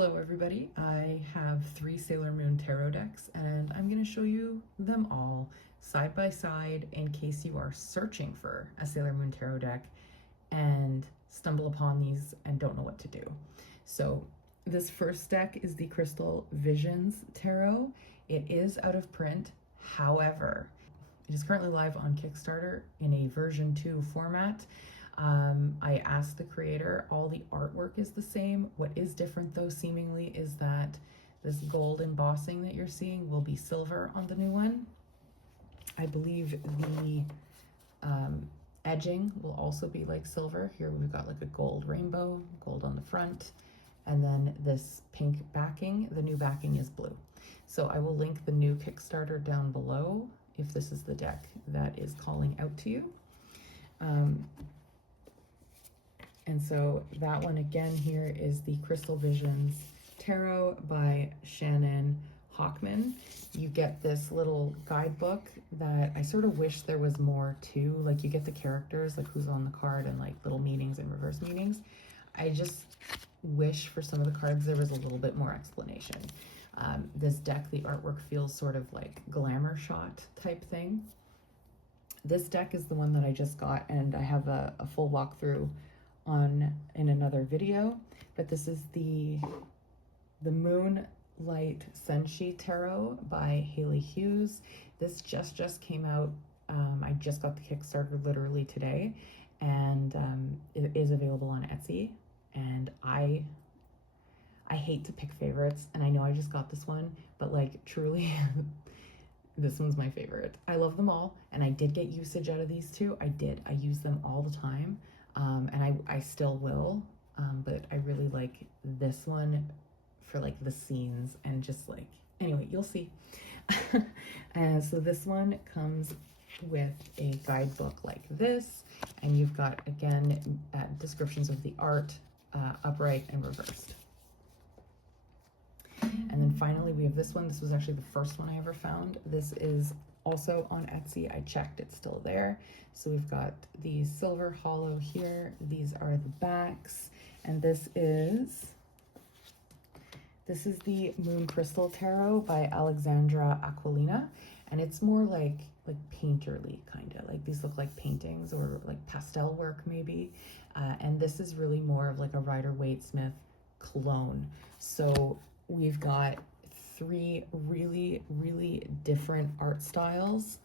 Hello everybody, I have 3 Sailor Moon tarot decks and I'm going to show you them all side by side in case you are searching for a Sailor Moon tarot deck and stumble upon these and don't know what to do. So this first deck is the Crystal Visions Tarot. It is out of print, however, it is currently live on Kickstarter in a version 2 format. I asked the creator, all the artwork is the same. What is different though seemingly is that this gold embossing that you're seeing will be silver on the new one. I believe the edging will also be like silver. Here we've got like a gold rainbow, gold on the front, and then this pink backing. The new backing is blue. So I will link the new Kickstarter down below if this is the deck that is calling out to you. And so that one again here is the Crystal Visions Tarot by Shannon Hochman. You get this little guidebook that I sort of wish there was more to. Like you get the characters, like who's on the card and like little meanings and reverse meanings. I just wish for some of the cards there was a little bit more explanation. This deck, the artwork feels sort of like glamour shot type thing. This deck is the one that I just got and I have a full walkthrough in another video, but this is the Moonlight Senshi Tarot by Haley Hughes. This just came out. I just got the Kickstarter literally today, and it is available on Etsy. And I hate to pick favorites, and I know I just got this one, but like truly this one's my favorite. I love them all, and I did get usage out of these two. I use them all the time. And I still will, but I really like this one for like the scenes and just like, anyway, you'll see. And so this one comes with a guidebook like this, and you've got, again, descriptions of the art, upright and reversed. And then finally we have this one. This was actually the first one I ever found. This is also on Etsy. I checked, it's still there. So we've got the silver hollow here. These are the backs, and this is the Moon Crystal Tarot by Alexandra Aqualina, and it's more like painterly kind of. Like these look like paintings or like pastel work maybe, and this is really more of like a Rider-Waite-Smith clone. So we've got 3 really different art styles,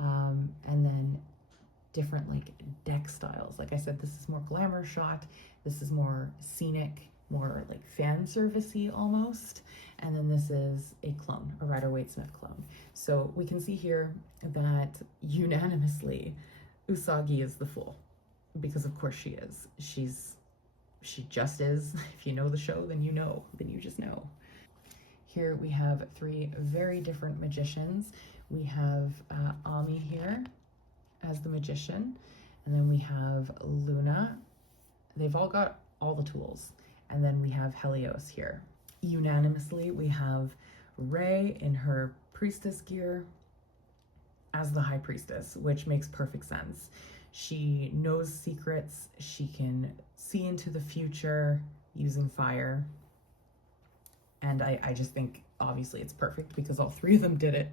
and then different like deck styles. Like I said, this is more glamour shot, this is more scenic, more like fan servicey almost, and then this is a clone, a Rider-Waite-Smith clone. So we can see here that unanimously Usagi is the fool, because of course she is. She just is. If you know the show, then you know, then you just know. Here we have 3 very different magicians. We have Ami here as the magician, and then we have Luna. They've all got all the tools. And then we have Helios here. Unanimously, we have Rei in her priestess gear as the high priestess, which makes perfect sense. She knows secrets. She can see into the future using fire. And I just think, obviously, it's perfect because all 3 of them did it.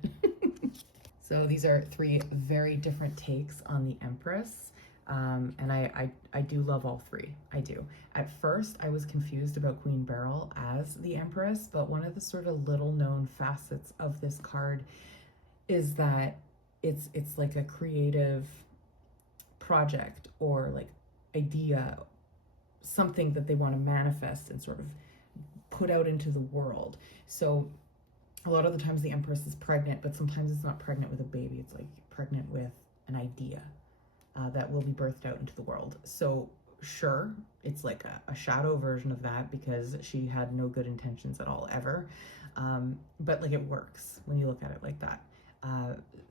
So these are 3 very different takes on the Empress. And I do love all 3. I do. At first, I was confused about Queen Beryl as the Empress, but one of the sort of little known facets of this card is that it's like a creative project or like idea, something that they want to manifest and sort of put out into the world. So a lot of the times the Empress is pregnant, but sometimes it's not pregnant with a baby. It's like pregnant with an idea that will be birthed out into the world. So sure, it's like a shadow version of that because she had no good intentions at all ever. But like it works when you look at it like that.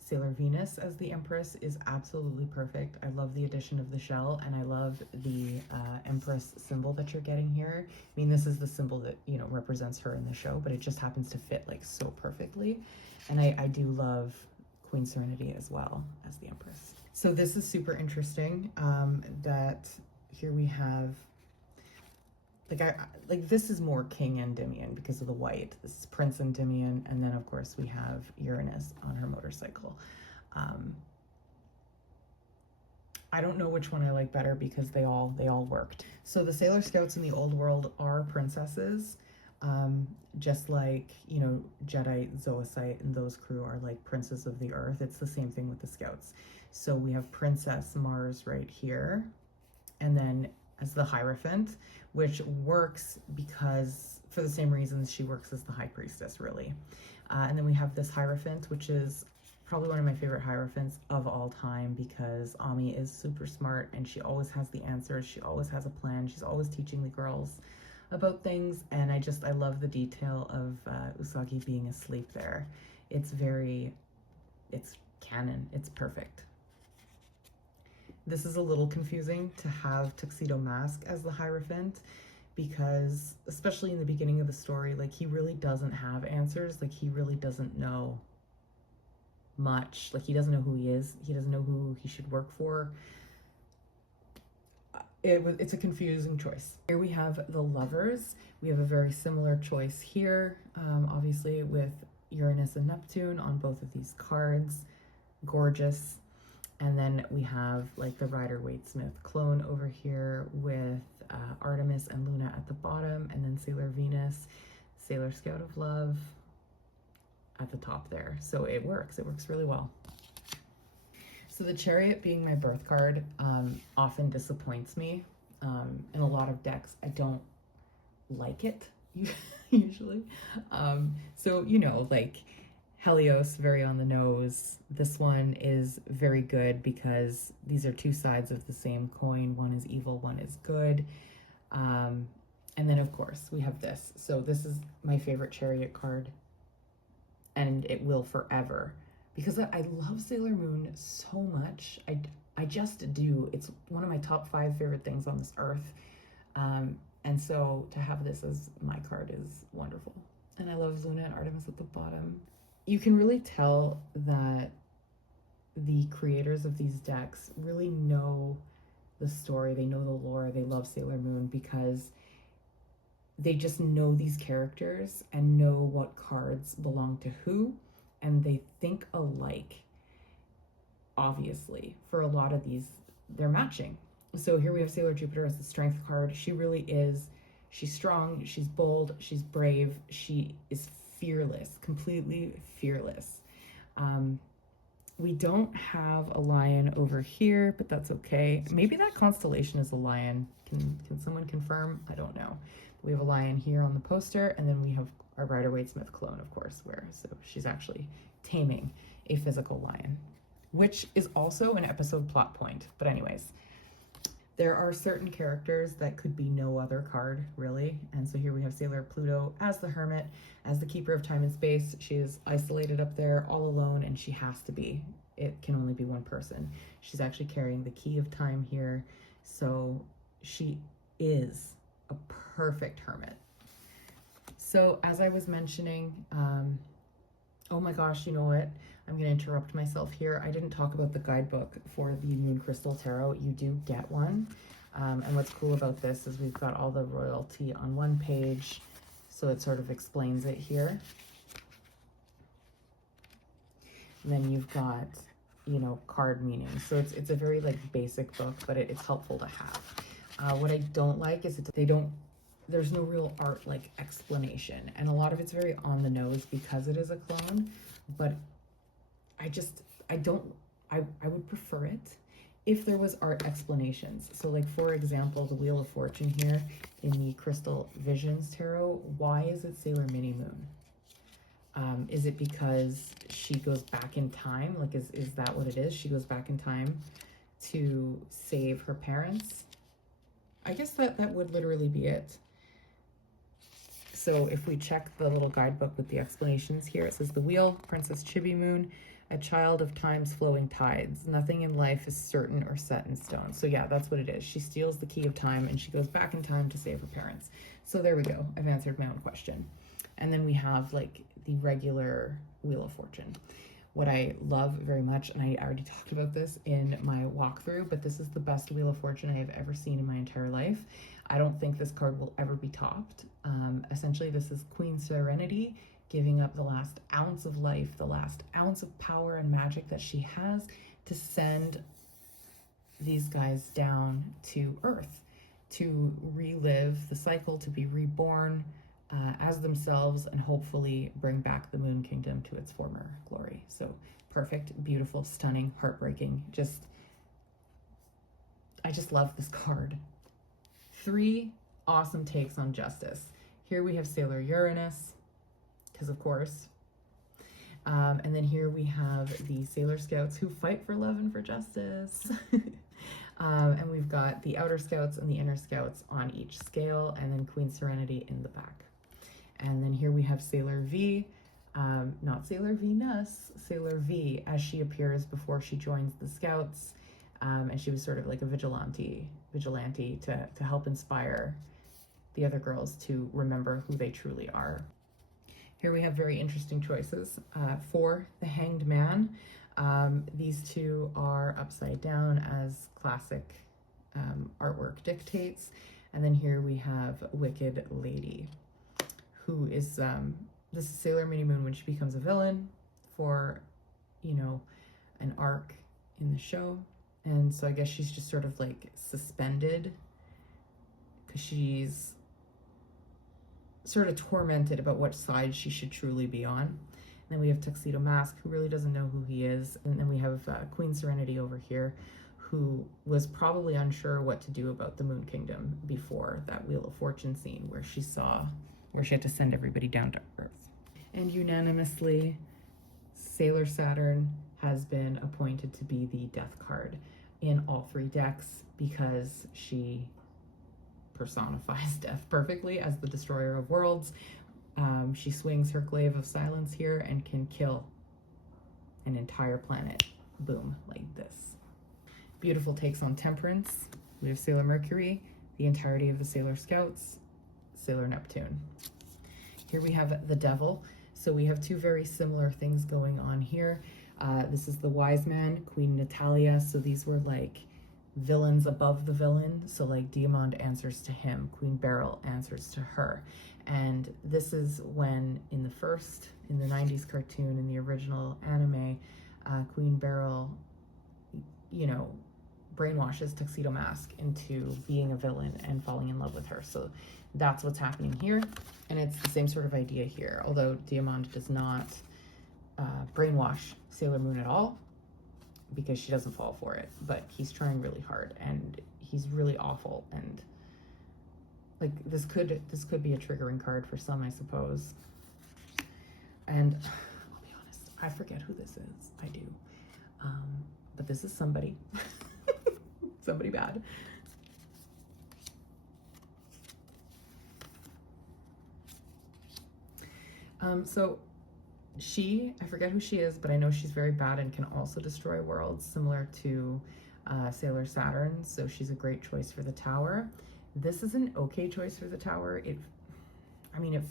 Sailor Venus as the Empress is absolutely perfect. I love the addition of the shell, and I love the Empress symbol that you're getting here. I mean, this is the symbol that, you know, represents her in the show, but it just happens to fit like so perfectly. And I do love Queen Serenity as well as the Empress. So this is super interesting, that here we have like this is more King Endymion because of the white. This is Prince Endymion, and then of course we have Uranus on her motorcycle. I don't know which one I like better because they all worked. So the Sailor Scouts in the old world are princesses, just like, you know, Jedi, Zoisite, and those crew are like princes of the earth. It's the same thing with the Scouts. So we have Princess Mars right here, and then as the Hierophant, which works because for the same reasons she works as the High Priestess, really. And then we have this Hierophant, which is probably one of my favorite Hierophants of all time because Ami is super smart and she always has the answers. She always has a plan. She's always teaching the girls about things, and I love the detail of Usagi being asleep there. It's canon. It's perfect. This is a little confusing to have Tuxedo Mask as the Hierophant because, especially in the beginning of the story, like he really doesn't have answers. Like he really doesn't know much. Like he doesn't know who he is. He doesn't know who he should work for. It's a confusing choice. Here we have the Lovers. We have a very similar choice here, obviously with Uranus and Neptune on both of these cards. Gorgeous. And then we have like the Rider-Waite-Smith clone over here with Artemis and Luna at the bottom, and then Sailor Venus, Sailor Scout of Love at the top there. So it works really well. So the Chariot, being my birth card, often disappoints me. In a lot of decks, I don't like it usually. So, you know, like Helios, very on the nose. This one is very good because these are two sides of the same coin. One is evil, one is good. And then of course we have this. So this is my favorite Chariot card, and it will forever, because I love Sailor Moon so much. I just do. It's one of my top 5 favorite things on this earth. And so to have this as my card is wonderful. And I love Luna and Artemis at the bottom. You can really tell that the creators of these decks really know the story. They know the lore. They love Sailor Moon because they just know these characters and know what cards belong to who, and they think alike. Obviously, for a lot of these, they're matching. So here we have Sailor Jupiter as the strength card. She really is. She's strong, she's bold, she's brave, she is fearless, completely fearless. We don't have a lion over here, but that's okay. Maybe that constellation is a lion. Can someone confirm? I don't know. We have a lion here on the poster, and then we have our Rider-Waite-Smith clone, of course, so she's actually taming a physical lion, which is also an episode plot point. But anyways, there are certain characters that could be no other card, really. And so here we have Sailor Pluto as the Hermit, as the keeper of time and space. She is isolated up there all alone, and she has to be. It can only be one person. She's actually carrying the key of time here. So she is a perfect hermit. So as I was mentioning, oh my gosh, you know what? I'm going to interrupt myself here. I didn't talk about the guidebook for the Moon Crystal Tarot. You do get one. And what's cool about this is we've got all the royalty on one page, so it sort of explains it here. And then you've got, you know, card meanings. So it's a very like basic book, but it's helpful to have. What I don't like is there's no real art like explanation, and a lot of it's very on the nose because it is a clone, but I would prefer it if there was art explanations. So like, for example, the Wheel of Fortune here in the Crystal Visions Tarot, why is it Sailor Mini Moon? Is it because she goes back in time? Like, is that what it is? She goes back in time to save her parents? I guess that would literally be it. So if we check the little guidebook with the explanations here, it says the wheel, Princess Chibi Moon, a child of time's flowing tides. Nothing in life is certain or set in stone. So yeah, that's what it is. She steals the key of time and she goes back in time to save her parents. So there we go. I've answered my own question. And then we have like the regular Wheel of Fortune. What I love very much, and I already talked about this in my walkthrough, but this is the best Wheel of Fortune I have ever seen in my entire life. I don't think this card will ever be topped. Essentially, this is Queen Serenity giving up the last ounce of life, the last ounce of power and magic that she has to send these guys down to Earth to relive the cycle, to be reborn as themselves, and hopefully bring back the Moon Kingdom to its former glory. So perfect, beautiful, stunning, heartbreaking. I just love this card. 3 awesome takes on justice. Here we have Sailor Uranus, because of course. And then here we have the Sailor Scouts who fight for love and for justice. And we've got the Outer Scouts and the Inner Scouts on each scale, and then Queen Serenity in the back. And then here we have Sailor V, not Sailor Venus, Sailor V, as she appears before she joins the Scouts. And she was sort of like a vigilante to help inspire the other girls to remember who they truly are. Here we have very interesting choices. For the Hanged Man, these two are upside down as classic artwork dictates. And then here we have Wicked Lady, who is, this is Sailor Mini Moon when she becomes a villain for, you know, an arc in the show. And so I guess she's just sort of like suspended because she's sort of tormented about what side she should truly be on. And then we have Tuxedo Mask, who really doesn't know who he is. And then we have Queen Serenity over here, who was probably unsure what to do about the Moon Kingdom before that Wheel of Fortune scene where she had to send everybody down to Earth. And unanimously, Sailor Saturn has been appointed to be the death card in all 3 decks because she personifies death perfectly as the destroyer of worlds. She swings her glaive of silence here and can kill an entire planet. Boom, like this. Beautiful takes on Temperance. We have Sailor Mercury, the entirety of the Sailor Scouts, Sailor Neptune. Here we have the Devil. So we have 2 very similar things going on here. This is the Wise Man, Queen Natalia. So these were like villains above the villain. So like Diamond answers to him, Queen Beryl answers to her. And this is when in the 90s cartoon, in the original anime, Queen Beryl, you know, brainwashes Tuxedo Mask into being a villain and falling in love with her. So that's what's happening here. And it's the same sort of idea here, although Diamond does not brainwash Sailor Moon at all because she doesn't fall for it, but he's trying really hard and he's really awful. And like this could be a triggering card for some, I suppose. And I'll be honest, I forget who this is. I do. But this is somebody. Somebody bad. So I forget who she is, but I know she's very bad and can also destroy worlds, similar to Sailor Saturn. So she's a great choice for the tower. This is an okay choice for the tower. It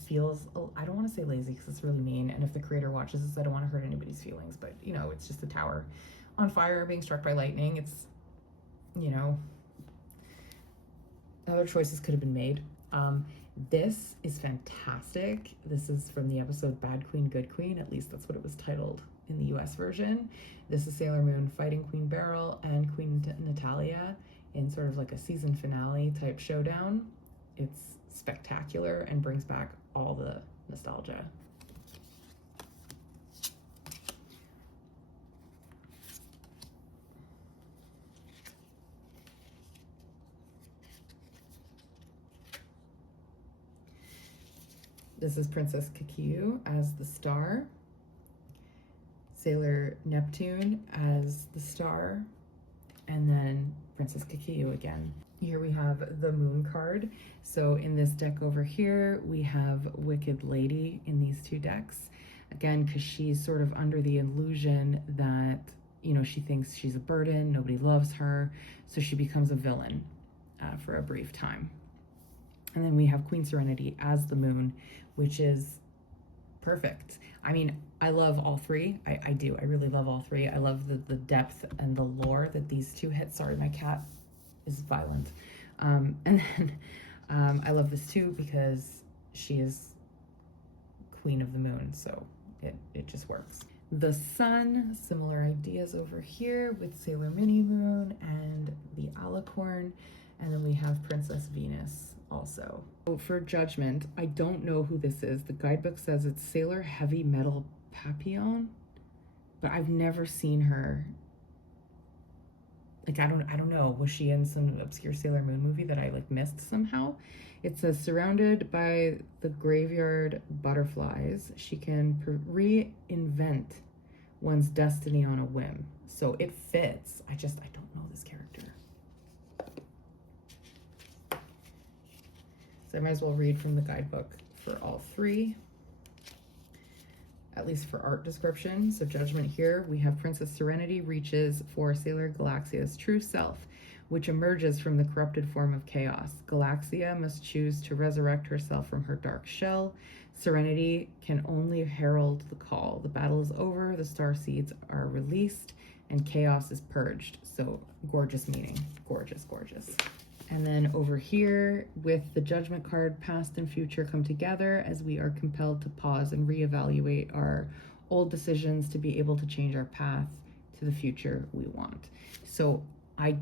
feels, I don't want to say lazy because it's really mean. And if the creator watches this, I don't want to hurt anybody's feelings, but you know, it's just a tower on fire being struck by lightning. It's, you know, other choices could have been made. This is fantastic. This is from the episode Bad Queen, Good Queen. At least that's what it was titled in the US version. This is Sailor Moon fighting Queen Beryl and Queen Natalia in sort of like a season finale type showdown. It's spectacular and brings back all the nostalgia. This is Princess Kikiu as the star, Sailor Neptune as the star, and then Princess Kikiu again. Here we have the Moon card. So in this deck over here, we have Wicked Lady in these 2 decks. Again, because she's sort of under the illusion that, you know, she thinks she's a burden, nobody loves her, so she becomes a villain for a brief time. And then we have Queen Serenity as the Moon, which is perfect. I mean, I love all 3. I do. I really love all 3. I love the depth and the lore that these 2 hit. Sorry, my cat is violent. And then I love this too because she is Queen of the Moon, so it just works. The Sun, similar ideas over here with Sailor Mini Moon and the Alicorn, and then we have Princess Venus also. So for Judgment, I don't know who this is. The guidebook says it's Sailor Heavy Metal Papillon, but I've never seen her. Like, I don't know. Was she in some obscure Sailor Moon movie that I like missed somehow? It says, surrounded by the graveyard butterflies, she can reinvent one's destiny on a whim. So it fits. I don't know this character. So I might as well read from the guidebook for all three, at least for art description. So Judgment here, we have Princess Serenity reaches for Sailor Galaxia's true self, which emerges from the corrupted form of chaos. Galaxia must choose to resurrect herself from her dark shell. Serenity can only herald the call. The battle is over, the star seeds are released, and chaos is purged. So gorgeous meaning, gorgeous, gorgeous. And then over here with the Judgment card, past and future come together as we are compelled to pause and reevaluate our old decisions to be able to change our path to the future we want. So I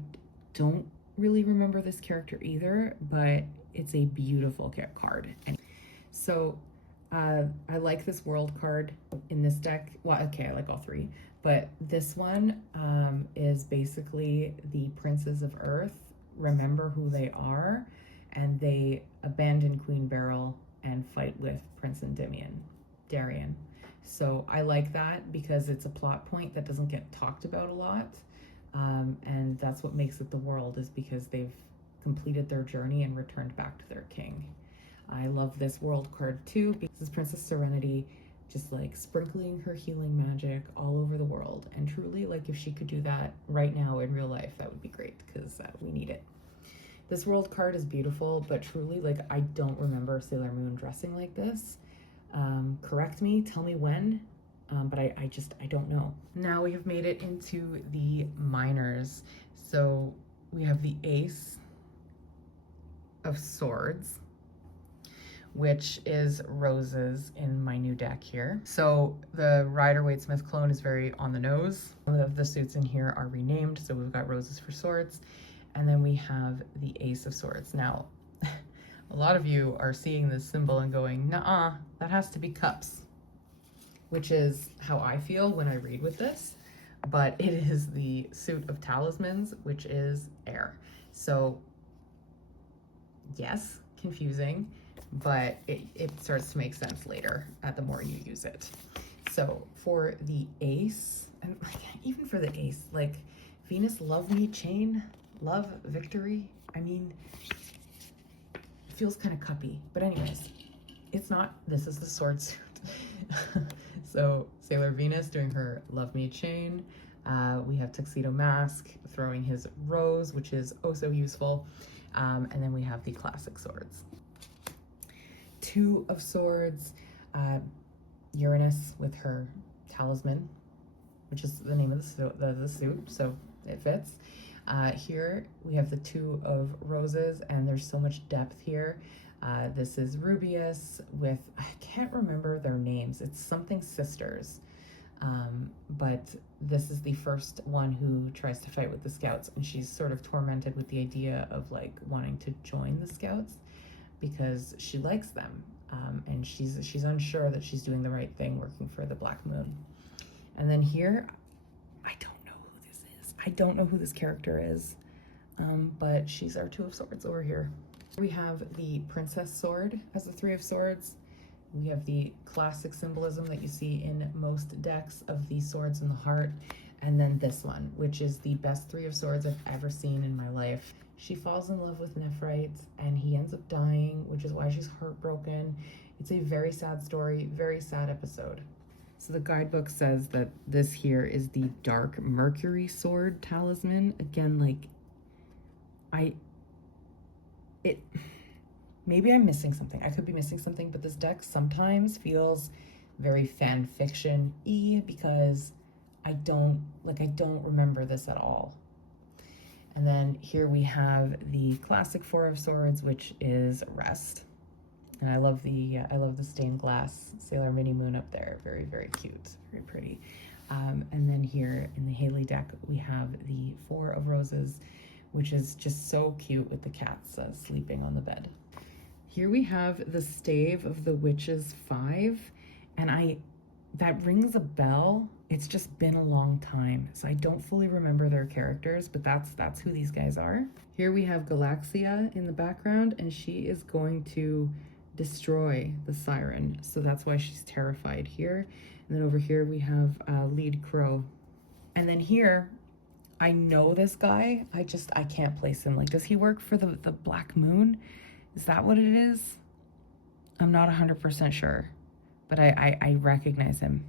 don't really remember this character either, but it's a beautiful card. And so I like this world card in this deck. Well, okay, I like all three, but this one is basically the Princes of Earth remember who they are, and they abandon Queen Beryl and fight with Prince Endymion, Darien. So I like that because it's a plot point that doesn't get talked about a lot. And that's what makes it the world, is because they've completed their journey and returned back to their king. I love this world card too, because Princess Serenity just like sprinkling her healing magic all over the world. And truly, like, if she could do that right now in real life, that would be great, because we need it. This world card is beautiful, but truly, like, I don't remember Sailor Moon dressing like this. Correct me, tell me when, but I don't know. Now we have made it into the minors. So we have the Ace of Swords, which is roses in my new deck here. So the Rider-Waite-Smith clone is very on the nose. Some of the suits in here are renamed. So we've got Roses for Swords, and then we have the Ace of Swords. Now, a lot of you are seeing this symbol and going, nuh-uh, that has to be cups, which is how I feel when I read with this, but it is the suit of talismans, which is air. So yes, confusing, but it starts to make sense later the more you use it. So for the ace, and like, even for the ace, like Venus love me chain, love victory. I mean, it feels kind of cuppy, but anyways, it's not. This is the sword suit. So Sailor Venus doing her love me chain. We have Tuxedo Mask throwing his rose, which is oh so useful. And then we have the classic swords. Two of Swords, Uranus with her talisman, which is the name of the suit, so it fits. Here we have the Two of Roses, and there's so much depth here. This is Rubius with, I can't remember their names, it's something sisters, but this is the first one who tries to fight with the Scouts, and she's sort of tormented with the idea of like wanting to join the Scouts because she likes them, and she's unsure that she's doing the right thing working for the Black Moon. And then here, I don't know who this is. I don't know who this character is, but she's our Two of Swords over here. We have the Princess Sword as the Three of Swords. We have the classic symbolism that you see in most decks of the swords in the heart. And then this one, which is the best Three of Swords I've ever seen in my life. She falls in love with Nephrite and he ends up dying, which is why she's heartbroken. It's a very sad story, very sad episode. So the guidebook says that this here is the Dark Mercury Sword talisman. Again, like, maybe I'm missing something. I could be missing something, but this deck sometimes feels very fan fiction-y because I don't remember this at all. And then here we have the classic Four of Swords, which is Rest. And I love the stained glass Sailor Mini Moon up there. Very, very cute, very pretty. And then here in the Haley deck, we have the Four of Roses, which is just so cute with the cats sleeping on the bed. Here we have the Stave of the Witches 5, and that rings a bell. It's just been a long time, so I don't fully remember their characters, but that's who these guys are. Here we have Galaxia in the background, and she is going to destroy the siren, so that's why she's terrified here. And then over here we have Lead Crow. And then here, I know this guy, I can't place him. Like, does he work for the Black Moon? Is that what it is? I'm not 100% sure, but I recognize him.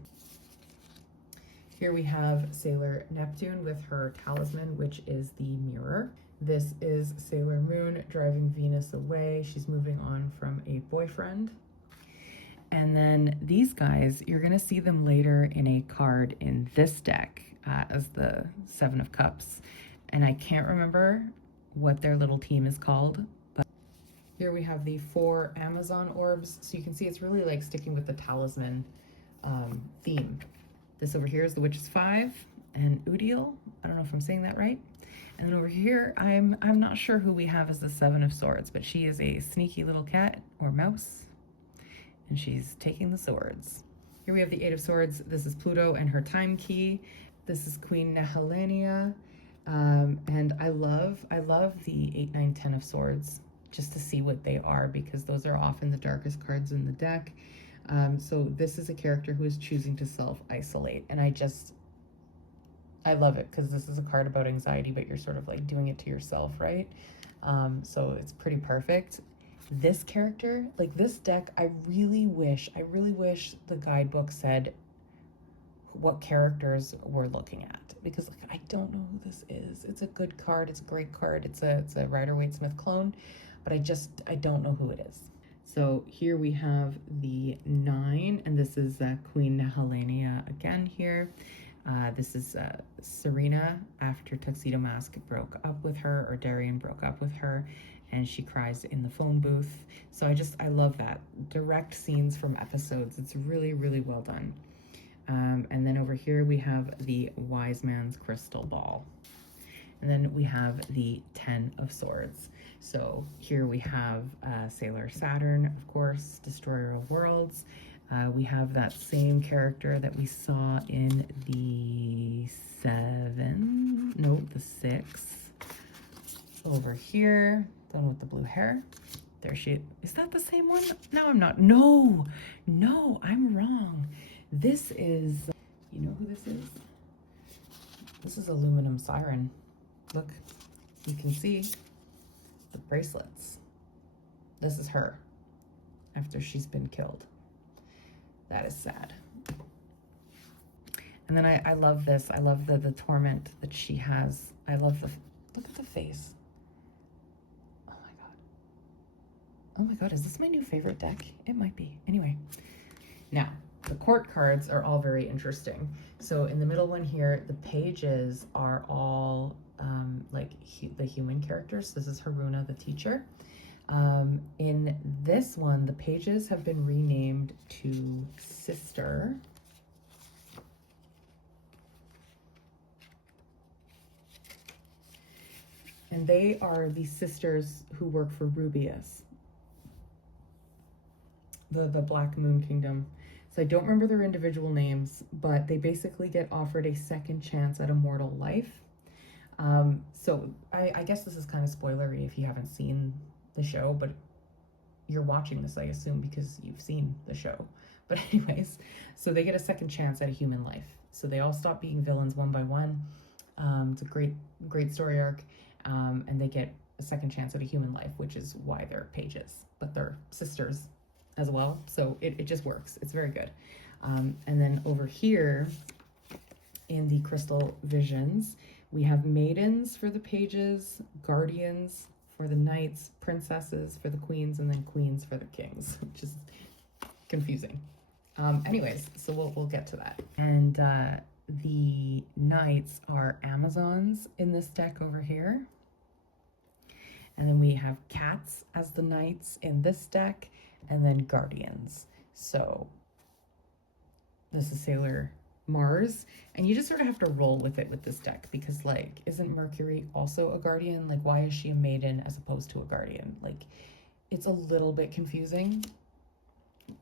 Here we have Sailor Neptune with her talisman, which is the mirror. This is Sailor Moon driving Venus away. She's moving on from a boyfriend. And then these guys, you're gonna see them later in a card in this deck as the Seven of Cups. And I can't remember what their little team is called, but here we have the 4 Amazon orbs. So you can see it's really like sticking with the talisman theme. This over here is the Witch's 5 and Udiel. I don't know if I'm saying that right. And then over here, I'm not sure who we have as the 7 of Swords, but she is a sneaky little cat or mouse, and she's taking the swords. Here we have the 8 of Swords. This is Pluto and her time key. This is Queen Nehelenia. And I love the 8, 9, 10 of Swords just to see what they are, because those are often the darkest cards in the deck. So this is a character who is choosing to self-isolate, and I love it because this is a card about anxiety, but you're sort of like doing it to yourself, right? So it's pretty perfect. This character, like this deck, I really wish the guidebook said what characters we're looking at, because like, I don't know who this is. It's a good card, it's a great card, it's a Rider-Waite-Smith clone, but I don't know who it is. So here we have the 9, and this is Queen Nehelenia again here. This is Serena after Tuxedo Mask broke up with her, or Darian broke up with her, and she cries in the phone booth. So I love that. Direct scenes from episodes. It's really, really well done. And then over here we have the Wise Man's Crystal Ball. And then we have the 10 of Swords. So here we have Sailor Saturn, of course, Destroyer of Worlds. We have that same character that we saw in the 6. Over here, the one with the blue hair. There she is. That the same one? No, I'm not. No, I'm wrong. This is, you know who this is? This is Aluminum Siren. Look, you can see the bracelets. This is her after she's been killed. That is sad. And then I love this. I love the torment that she has. I love look at the face. Oh my God. Oh my God, is this my new favorite deck? It might be. Anyway, now the court cards are all very interesting. So in the middle one here, the pages are all like the human characters. This is Haruna, the teacher. In this one, the pages have been renamed to Sister. And they are the sisters who work for Rubius, the Black Moon Kingdom. So I don't remember their individual names, but they basically get offered a second chance at a mortal life. So I guess this is kind of spoilery if you haven't seen the show, but you're watching this, I assume, because you've seen the show. But anyways, so they get a second chance at a human life. So they all stop being villains one by one. It's a great story arc. And they get a second chance at a human life, which is why they're pages, but they're sisters as well. So it just works. It's very good. And then over here in the Crystal Visions, we have maidens for the pages, guardians for the knights, princesses for the queens, and then queens for the kings, which is confusing. Anyways, so we'll get to that. And the knights are Amazons in this deck over here. And then we have cats as the knights in this deck, and then guardians. So this is Sailor Mars, and you just sort of have to roll with it with this deck, because like, isn't Mercury also a guardian? Like, why is she a maiden as opposed to a guardian? Like, it's a little bit confusing,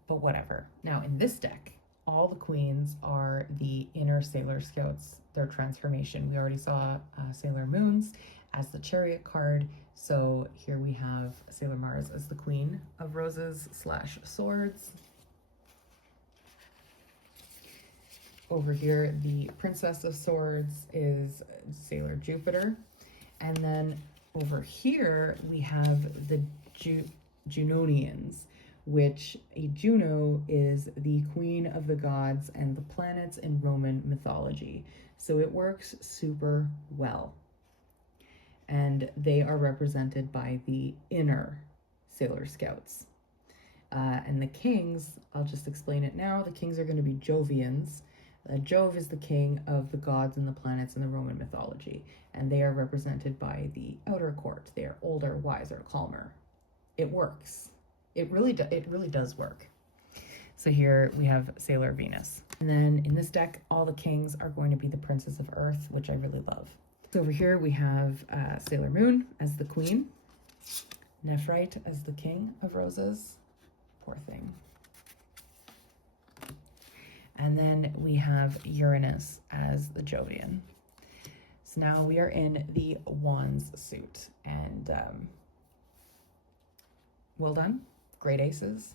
but whatever. Now in this deck, all the queens are the inner Sailor Scouts, their transformation. We already saw Sailor Moons as the Chariot card. So here we have Sailor Mars as the Queen of Roses / Swords. Over here, the Princess of Swords is Sailor Jupiter. And then over here, we have the Junonians, which a Juno is the queen of the gods and the planets in Roman mythology. So it works super well. And they are represented by the inner Sailor Scouts. And the kings, I'll just explain it now. The kings are going to be Jovians. Jove is the king of the gods and the planets in the Roman mythology, and they are represented by the outer court. They are older, wiser, calmer. It works. It really does work. So here we have Sailor Venus. And then in this deck, all the kings are going to be the Princes of Earth, which I really love. So over here we have Sailor Moon as the queen, Nephrite as the king of roses. Poor thing. And then we have Uranus as the Jovian. So now we are in the Wands suit, and well done, great aces.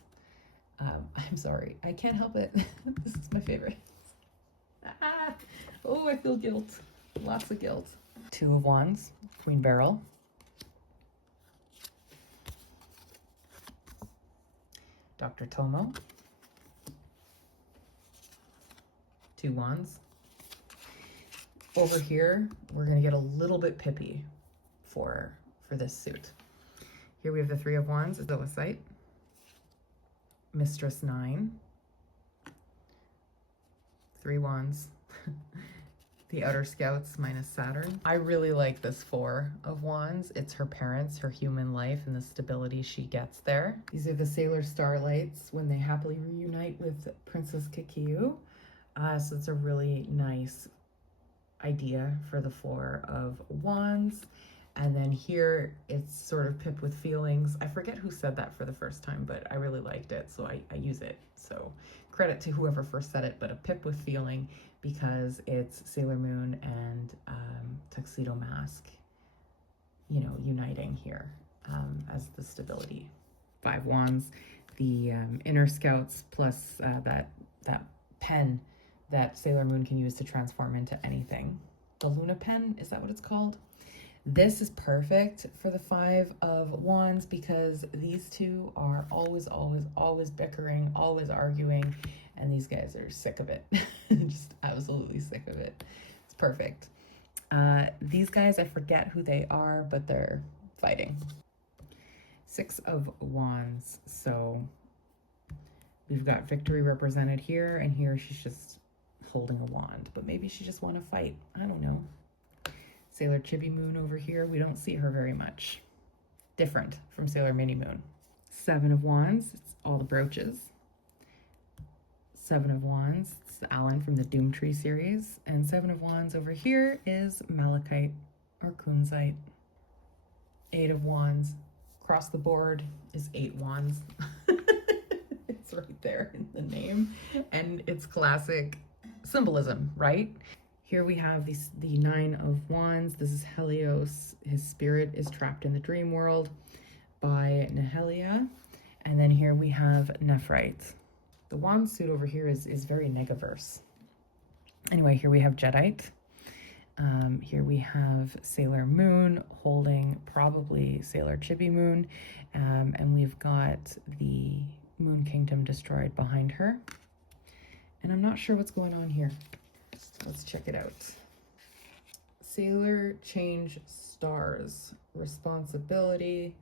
I'm sorry, I can't help it. This is my favorite. Oh, I feel guilt, lots of guilt. Two of Wands, Queen Beryl. Dr. Tomo. Two Wands. Over here, we're gonna get a little bit pippy for this suit. Here we have the Three of Wands, Zoisite, Mistress 9, Three Wands, the Outer Scouts minus Saturn. I really like this Four of Wands. It's her parents, her human life, and the stability she gets there. These are the Sailor Starlights when they happily reunite with Princess Kikiu. So it's a really nice idea for the Four of Wands. And then here it's sort of pip with feelings. I forget who said that for the first time, but I really liked it, so I use it. So credit to whoever first said it, but a pip with feeling, because it's Sailor Moon and Tuxedo Mask, you know, uniting here as the stability. Five Wands, the Inner Scouts plus that pen that Sailor Moon can use to transform into anything. The Luna pen, is that what it's called? This is perfect for the Five of Wands, because these two are always bickering, always arguing, and these guys are sick of it. Just absolutely sick of it. It's perfect. These guys, I forget who they are, but they're fighting. Six of Wands. So we've got Victory represented here, and here she's just holding a wand, but maybe she just want to fight. I don't know. Sailor Chibi Moon over here, we don't see her very much. Different from Sailor Mini Moon. Seven of Wands, it's all the brooches. Seven of Wands, it's Alan from the Doomtree series. And Seven of Wands over here is Malachite or Kunzite. Eight of Wands, across the board is 8 wands. It's right there in the name, and it's classic symbolism, right? Here we have the Nine of Wands. This is Helios. His spirit is trapped in the dream world by Nehelia. And then here we have Nephrite. The wand suit over here is very negaverse. Anyway, here we have Jadeite. Here we have Sailor Moon holding probably Sailor Chibi Moon. And we've got the Moon Kingdom destroyed behind her. And I'm not sure what's going on here. Let's check it out. Sailor Change Stars. Responsibility.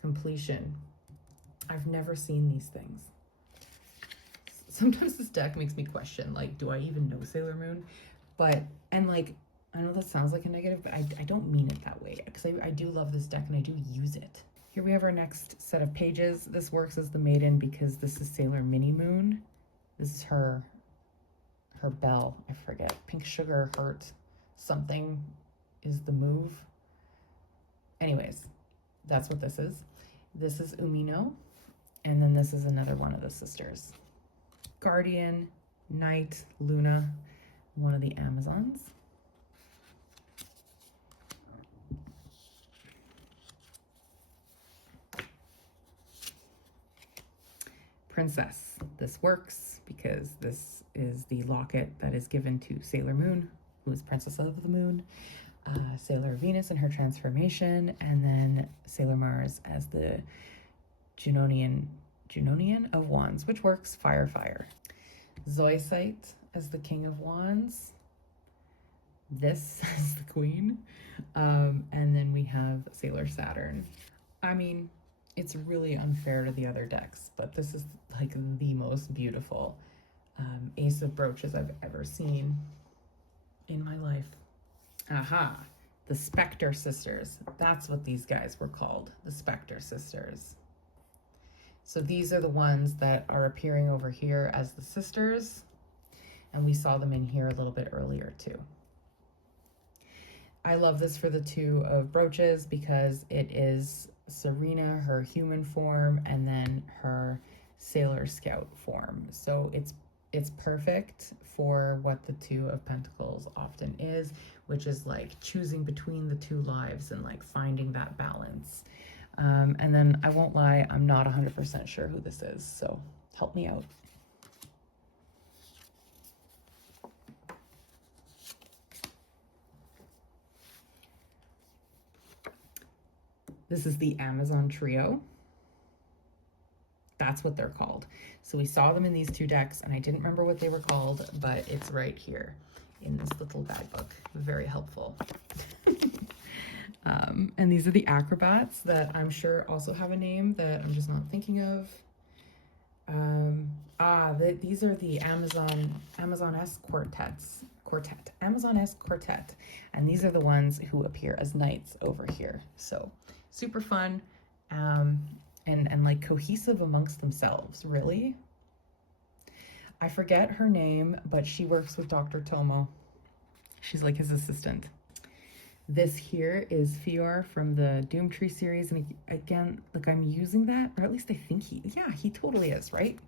Completion. I've never seen these things. Sometimes this deck makes me question, like, do I even know Sailor Moon? But, and like, I know that sounds like a negative, but I don't mean it that way, because I do love this deck and I do use it. Here we have our next set of pages. This works as the maiden because this is Sailor Mini Moon. This is her bell, I forget. Pink sugar hurt something is the move. Anyways, that's what this is. This is Umino, and then this is another one of the sisters. Guardian, Knight, Luna, one of the Amazons. Princess. This works because this is the locket that is given to Sailor Moon, who is Princess of the Moon, Sailor Venus in her transformation, and then Sailor Mars as the Junonian of Wands, which works. Fire, fire. Zoisite as the King of Wands. This is the Queen. And then we have Sailor Saturn. I mean, it's really unfair to the other decks, but this is like the most beautiful Ace of Brooches I've ever seen in my life. Aha, the Spectre Sisters. That's what these guys were called, the Spectre Sisters. So these are the ones that are appearing over here as the sisters, and we saw them in here a little bit earlier too. I love this for the Two of Brooches because it is Serena, her human form, and then her Sailor Scout form. So it's perfect for what the Two of Pentacles often is, which is like choosing between the two lives and like finding that balance. And then I won't lie, I'm not 100% sure who this is, so help me out. This is the Amazon Trio. That's what they're called. So we saw them in these two decks, and I didn't remember what they were called, but it's right here in this little guide book. Very helpful. And these are the acrobats that I'm sure also have a name that I'm just not thinking of. These are the Amazoness quartet, Amazoness quartet, and these are the ones who appear as knights over here. So super fun, and like cohesive amongst themselves, really. I forget her name, but she works with Dr. Tomo. She's like his assistant. This here is Fior from the Doomtree series, and again, like I'm using that, or at least I think he totally is, right?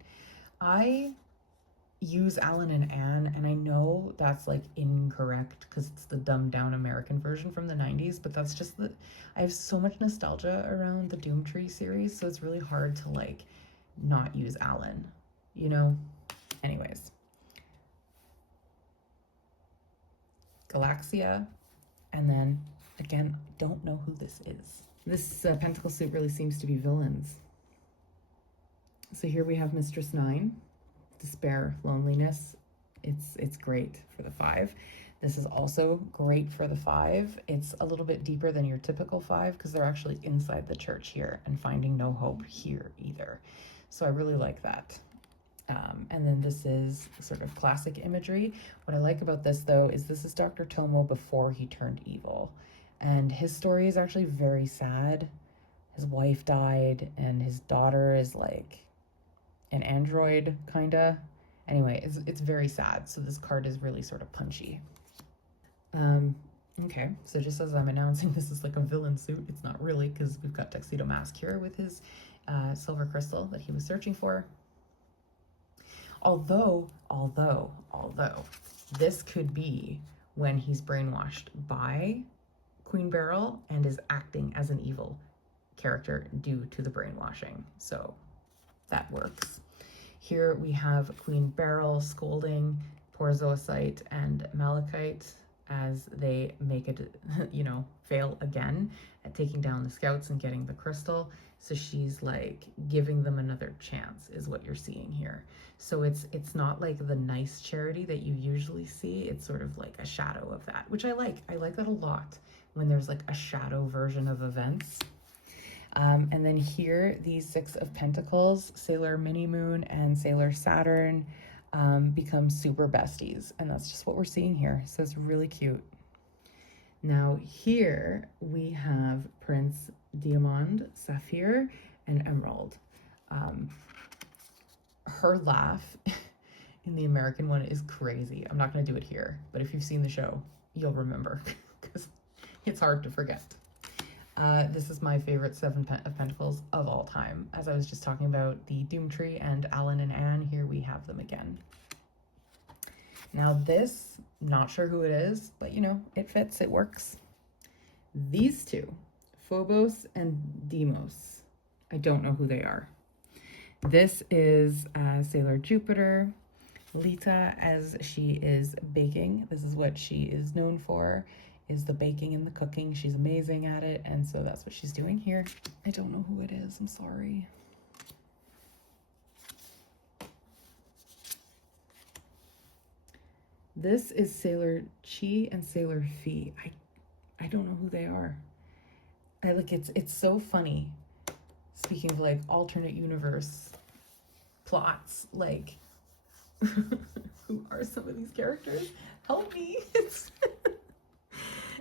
I use Alan and Anne, and I know that's like incorrect because it's the dumbed down American version from the 90s, but that's just I have so much nostalgia around the Doomtree series, so it's really hard to like not use Alan, you know? Anyways. Galaxia. And then, again, don't know who this is. This pentacle suit really seems to be villains. So here we have Mistress 9, Despair, Loneliness. It's great for the 5. This is also great for the 5. It's a little bit deeper than your typical 5 because they're actually inside the church here and finding no hope here either. So I really like that. And then this is sort of classic imagery. What I like about this, though, is this is Dr. Tomo before he turned evil. And his story is actually very sad. His wife died, and his daughter is like an android, kinda. Anyway, it's very sad. So this card is really sort of punchy. Okay, so just as I'm announcing this is like a villain suit, it's not really, because we've got Tuxedo Mask here with his silver crystal that he was searching for. Although, this could be when he's brainwashed by Queen Beryl and is acting as an evil character due to the brainwashing. So that works. Here we have Queen Beryl scolding poor Zoisite and Malachite as they make it, fail again at taking down the scouts and getting the crystal. So she's like giving them another chance is what you're seeing here. So it's not like the nice charity that you usually see. It's sort of like a shadow of that, which I like. I like that a lot when there's like a shadow version of events. And then here, these 6 of Pentacles, Sailor Mini Moon and Sailor Saturn. become super besties. And that's just what we're seeing here. So it's really cute. Now here we have Prince Diamond, Sapphire, and Emerald. Her laugh in the American one is crazy. I'm not going to do it here, but if you've seen the show, you'll remember because it's hard to forget. This is my favorite Seven of Pentacles of all time. As I was just talking about the Doom Tree and Alan and Anne, here we have them again. Now this, not sure who it is, but you know, it fits, it works. These two, Phobos and Deimos, I don't know who they are. This is Sailor Jupiter, Lita, as she is baking. This is what she is known for, is the baking and the cooking. She's amazing at it, and so that's what she's doing here. I don't know who it is, I'm sorry. This is Sailor Chi and Sailor Phi. I don't know who they are. It's so funny. Speaking of like alternate universe plots, like who are some of these characters? Help me.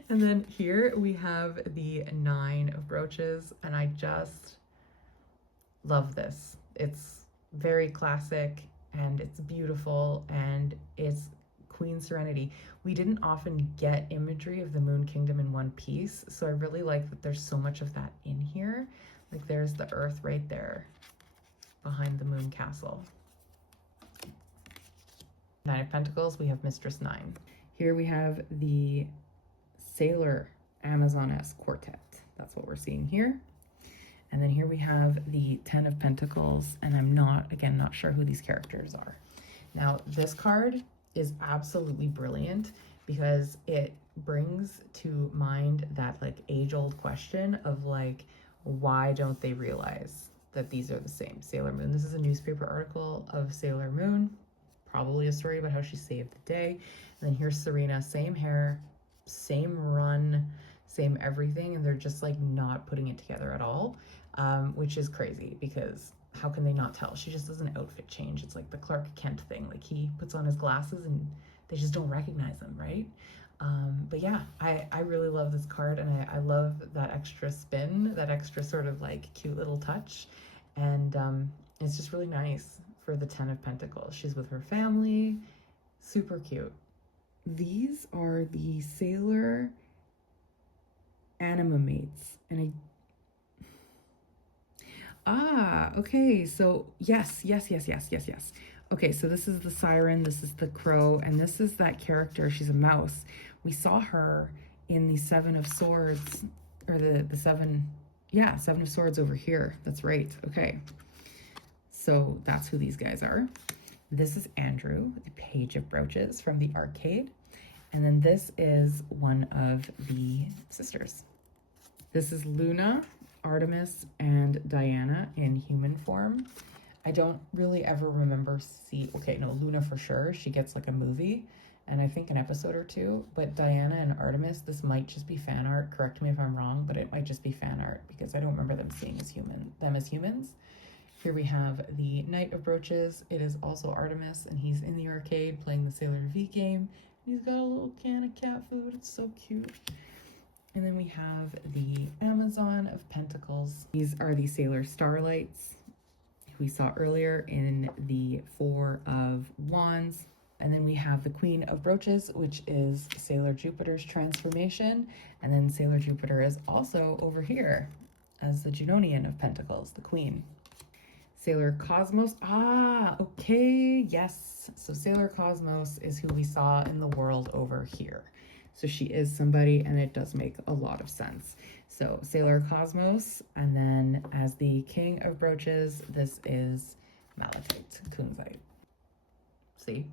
And then here we have the 9 of brooches, and I just love this. It's very classic and it's beautiful and it's Queen Serenity. We didn't often get imagery of the Moon Kingdom in one piece, so I really like that there's so much of that in here. Like there's the Earth right there behind the Moon Castle. 9 of Pentacles, we have Mistress 9. Here we have the Sailor Amazoness Quartet. That's what we're seeing here. And then here we have the 10 of Pentacles, and I'm not sure who these characters are. Now, this card is absolutely brilliant because it brings to mind that like age-old question of like, why don't they realize that these are the same? Sailor Moon. This is a newspaper article of Sailor Moon, probably a story about how she saved the day. And then here's Serena, same hair, same run, same everything, and they're just like not putting it together at all, which is crazy because how can they not tell? She just does an outfit change. It's like the Clark Kent thing. Like he puts on his glasses and they just don't recognize him, right? But yeah, I really love this card, and I love that extra spin, that extra sort of like cute little touch, and it's just really nice for the 10 of Pentacles. She's with her family, super cute. These are the Sailor Animamates, and okay, so yes. Okay, so this is the Siren, this is the Crow, and this is that character. She's a mouse. We saw her in the 7 of Swords, or the 7 of Swords over here. That's right. Okay, so that's who these guys are. This is Andrew, the Page of Brooches from the arcade. And then this is one of the sisters. This is Luna, Artemis, and Diana in human form. I don't really ever remember Luna for sure. She gets like a movie and I think an episode or two, but Diana and Artemis, this might just be fan art. Correct me if I'm wrong, but it might just be fan art because I don't remember them as humans. Here we have the Knight of Brooches. It is also Artemis, and he's in the arcade playing the Sailor V game. He's got a little can of cat food. It's so cute. And then we have the Amazon of Pentacles. These are the Sailor Starlights we saw earlier in the 4 of Wands. And then we have the Queen of Brooches, which is Sailor Jupiter's transformation. And then Sailor Jupiter is also over here as the Junonian of Pentacles, the Queen. Sailor Cosmos, okay, yes. So Sailor Cosmos is who we saw in the world over here. So she is somebody, and it does make a lot of sense. So Sailor Cosmos, and then as the King of Brooches, this is Malachite, Kunzite. See?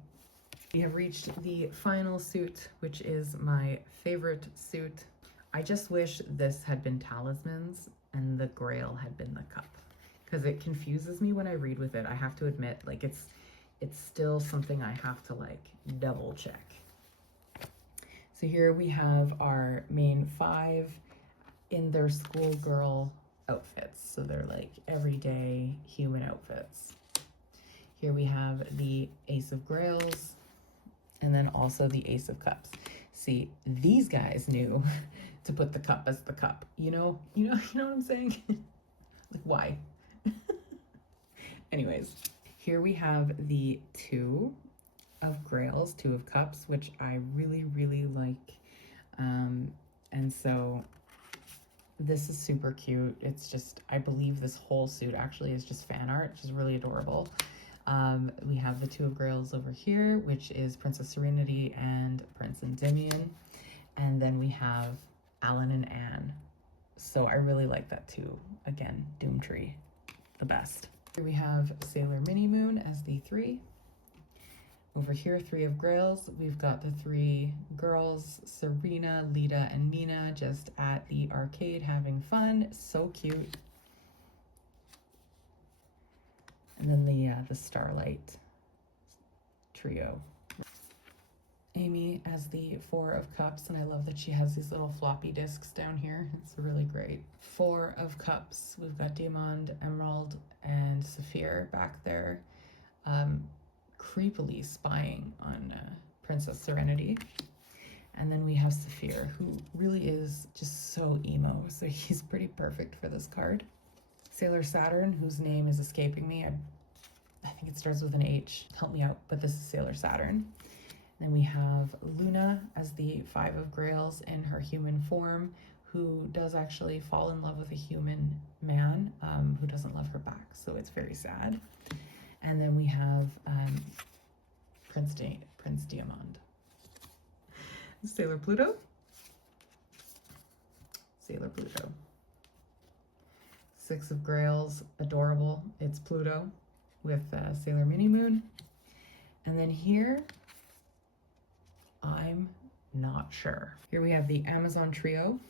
We have reached the final suit, which is my favorite suit. I just wish this had been talismans and the Grail had been the cup, because it confuses me when I read with it. I have to admit, like it's still something I have to like double check. So here we have our main 5 in their schoolgirl outfits. So they're like everyday human outfits. Here we have the Ace of Grails, and then also the Ace of Cups. See, these guys knew to put the cup as the cup. You know what I'm saying? Like, why? Anyways, here we have the Two of Grails, Two of Cups, which I really, really like. And so this is super cute. It's just, I believe this whole suit actually is just fan art, which is really adorable. We have the Two of Grails over here, which is Princess Serenity and Prince Endymion. And then we have Alan and Anne. So I really like that too. Again, Doomtree, the best. Here we have Sailor Mini Moon as the 3. Over here, Three of Grails, we've got the 3 girls, Serena, Lita, and Mina, just at the arcade having fun. So cute. And then the Starlight trio. Amy as the 4 of Cups, and I love that she has these little floppy discs down here. It's really great. 4 of Cups, we've got Diamond, Emerald, and Saphir back there, creepily spying on Princess Serenity. And then we have Saphir, who really is just so emo, so he's pretty perfect for this card. Sailor Saturn, whose name is escaping me. I think it starts with an H. Help me out, but this is Sailor Saturn. Then we have Luna as the 5 of Grails in her human form, who does actually fall in love with a human man who doesn't love her back, so it's very sad. And then we have Prince Diamond. Sailor Pluto. Sailor Pluto. 6 of Grails, adorable. It's Pluto with Sailor Mini Moon. And then here, I'm not sure. Here we have the Amazon trio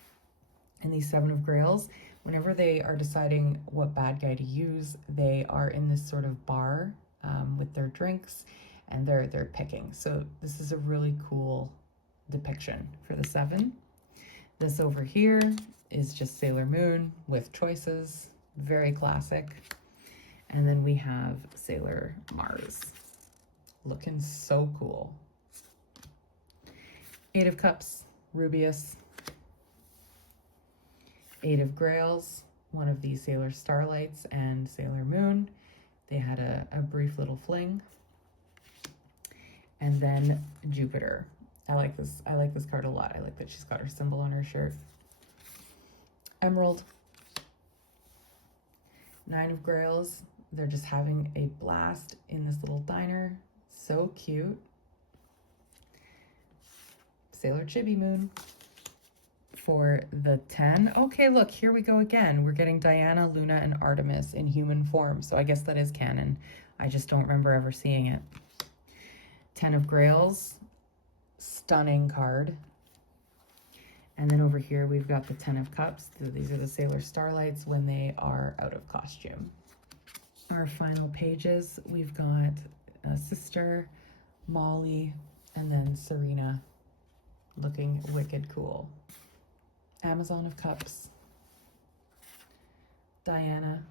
and the 7 of Grails. Whenever they are deciding what bad guy to use, they are in this sort of bar with their drinks, and they're picking. So this is a really cool depiction for the 7. This over here is just Sailor Moon with choices, very classic. And then we have Sailor Mars, looking so cool. 8 of Cups, Rubius. 8 of Grails, one of the Sailor Starlights and Sailor Moon. They had a brief little fling. And then Jupiter. I like this card a lot. I like that she's got her symbol on her shirt. Emerald. 9 of Grails. They're just having a blast in this little diner. So cute. Sailor Chibi Moon. For the 10. Okay, look, here we go again. We're getting Diana, Luna, and Artemis in human form. So I guess that is canon. I just don't remember ever seeing it. 10 of Grails. Stunning card. And then over here, we've got the 10 of Cups. These are the Sailor Starlights when they are out of costume. Our final pages, we've got Sister, Molly, and then Serena looking wicked cool. Amazon of Cups. Diana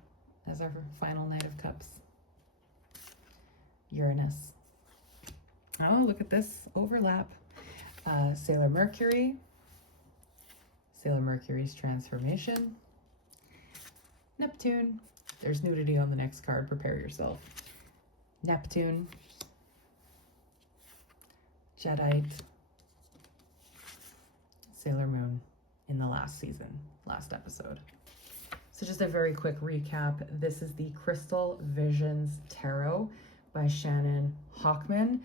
as our final Knight of Cups. Uranus. Oh, look at this overlap. Sailor Mercury. Sailor Mercury's transformation. Neptune. There's nudity on the next card. Prepare yourself. Neptune. Jadeite. Sailor Moon in the last season, last episode. So just a very quick recap. This is the Crystal Visions Tarot by Shannon Hochman.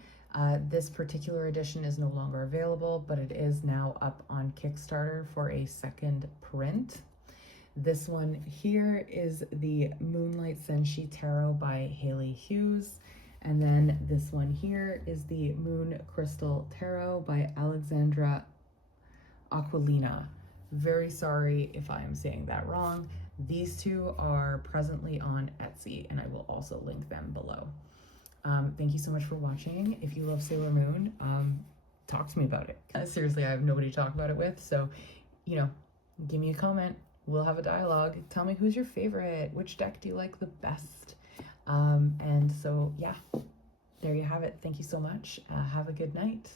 This particular edition is no longer available, but it is now up on Kickstarter for a second print. This one here is the Moonlight Senshi Tarot by Haley Hughes. And then this one here is the Moon Crystal Tarot by Alexandra Aqualina. Very sorry if I am saying that wrong. These two are presently on Etsy, and I will also link them below. Thank you so much for watching. If you love Sailor Moon, talk to me about it. Seriously, I have nobody to talk about it with, so, you know, give me a comment. We'll have a dialogue. Tell me who's your favorite. Which deck do you like the best? And so, yeah, there you have it. Thank you so much. Have a good night.